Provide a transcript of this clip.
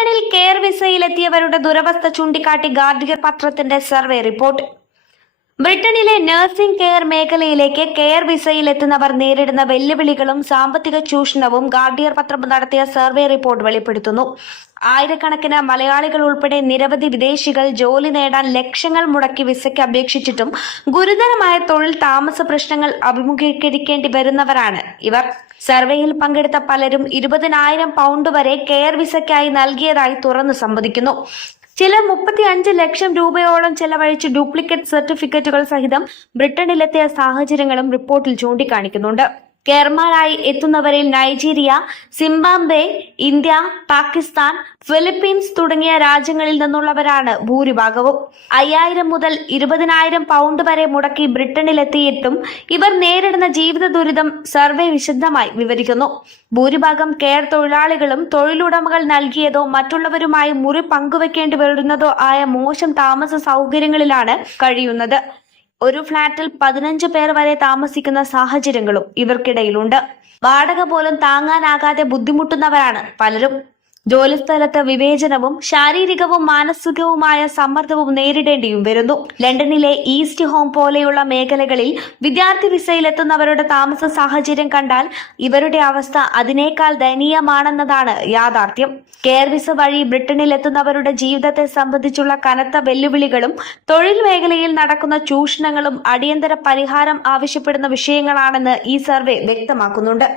ബ്രിട്ടനിൽ കെയർ വിസയിലെത്തിയവരുടെ ദുരവസ്ഥ ചൂണ്ടിക്കാട്ടി ഗാർഡിയർ പത്രത്തിന്റെ സർവേ റിപ്പോർട്ട്. ബ്രിട്ടനിലെ നഴ്സിംഗ് കെയർ മേഖലയിലേക്ക് കെയർ വിസയിലെത്തുന്നവർ നേരിടുന്ന വെല്ലുവിളികളും സാമ്പത്തിക ചൂഷണവും ഗാർഡിയർ പത്രം നടത്തിയ സർവേ റിപ്പോർട്ട് വെളിപ്പെടുത്തുന്നു. ആയിരക്കണക്കിന് മലയാളികൾ ഉൾപ്പെടെ നിരവധി വിദേശികൾ ജോലി നേടാൻ ലക്ഷങ്ങൾ മുടക്കി വിസയ്ക്ക് അപേക്ഷിച്ചിട്ടും ഗുരുതരമായ തൊഴിൽ താമസ പ്രശ്നങ്ങൾ അഭിമുഖീകരിക്കേണ്ടി വരുന്നവരാണ് ഇവർ. സർവേയിൽ പങ്കെടുത്ത പലരും ഇരുപതിനായിരം പൗണ്ട് വരെ കെയർ വിസയ്ക്കായി നൽകിയതായി തുറന്നു സമ്മതിക്കുന്നു ചിലർ മുപ്പത്തി അഞ്ച് ലക്ഷം രൂപയോളം ചെലവഴിച്ച് ഡ്യൂപ്ലിക്കേറ്റ് സർട്ടിഫിക്കറ്റുകൾ സഹിതം ബ്രിട്ടനിലെത്തിയ സാഹചര്യങ്ങളും റിപ്പോർട്ടിൽ ചൂണ്ടിക്കാണിക്കുന്നുണ്ട്. കെയർമാരായി എത്തുന്നവരിൽ Nigeria Zimbabwe India Pakistan Philippines തുടങ്ങിയ രാജ്യങ്ങളിൽ നിന്നുള്ളവരാണ് ഭൂരിഭാഗവും. അയ്യായിരം മുതൽ ഇരുപതിനായിരം പൗണ്ട് വരെ മുടക്കി ബ്രിട്ടനിലെത്തിയിട്ടും ഇവർ നേരിടുന്ന ജീവിത ദുരിതം സർവേ വിശദമായി വിവരിക്കുന്നു. ഭൂരിഭാഗം കെയർ തൊഴിലാളികളും തൊഴിലുടമകൾ നൽകിയതോ മറ്റുള്ളവരുമായി മുറി പങ്കുവെക്കേണ്ടി വരുന്നതോ ആയ മോശം താമസ സൗകര്യങ്ങളിലാണ് കഴിയുന്നത്. ഒരു ഫ്ളാറ്റിൽ പതിനഞ്ച് പേർ വരെ താമസിക്കുന്ന സാഹചര്യങ്ങളും ഇവർക്കിടയിലുണ്ട്. വാടക പോലും താങ്ങാനാകാതെ ബുദ്ധിമുട്ടുന്നവരാണ് പലരും. ജോലിസ്ഥലത്ത് വിവേചനവും ശാരീരികവും മാനസികവുമായ സമ്മർദ്ദവും നേരിടേണ്ടിയും വരുന്നു. ലണ്ടനിലെ ഈസ്റ്റ് ഹോം പോലെയുള്ള മേഖലകളിൽ വിദ്യാർത്ഥി വിസയിലെത്തുന്നവരുടെ താമസ സാഹചര്യം കണ്ടാൽ ഇവരുടെ അവസ്ഥ അതിനേക്കാൾ ദയനീയമാണെന്നതാണ് യാഥാർത്ഥ്യം. കെയർ വിസ വഴി ബ്രിട്ടനിൽ എത്തുന്നവരുടെ ജീവിതത്തെ സംബന്ധിച്ചുള്ള കനത്ത വെല്ലുവിളികളും തൊഴിൽ മേഖലയിൽ നടക്കുന്ന ചൂഷണങ്ങളും അടിയന്തര പരിഹാരം ആവശ്യപ്പെടുന്ന വിഷയങ്ങളാണെന്ന് ഈ സർവേ വ്യക്തമാക്കുന്നുണ്ട്.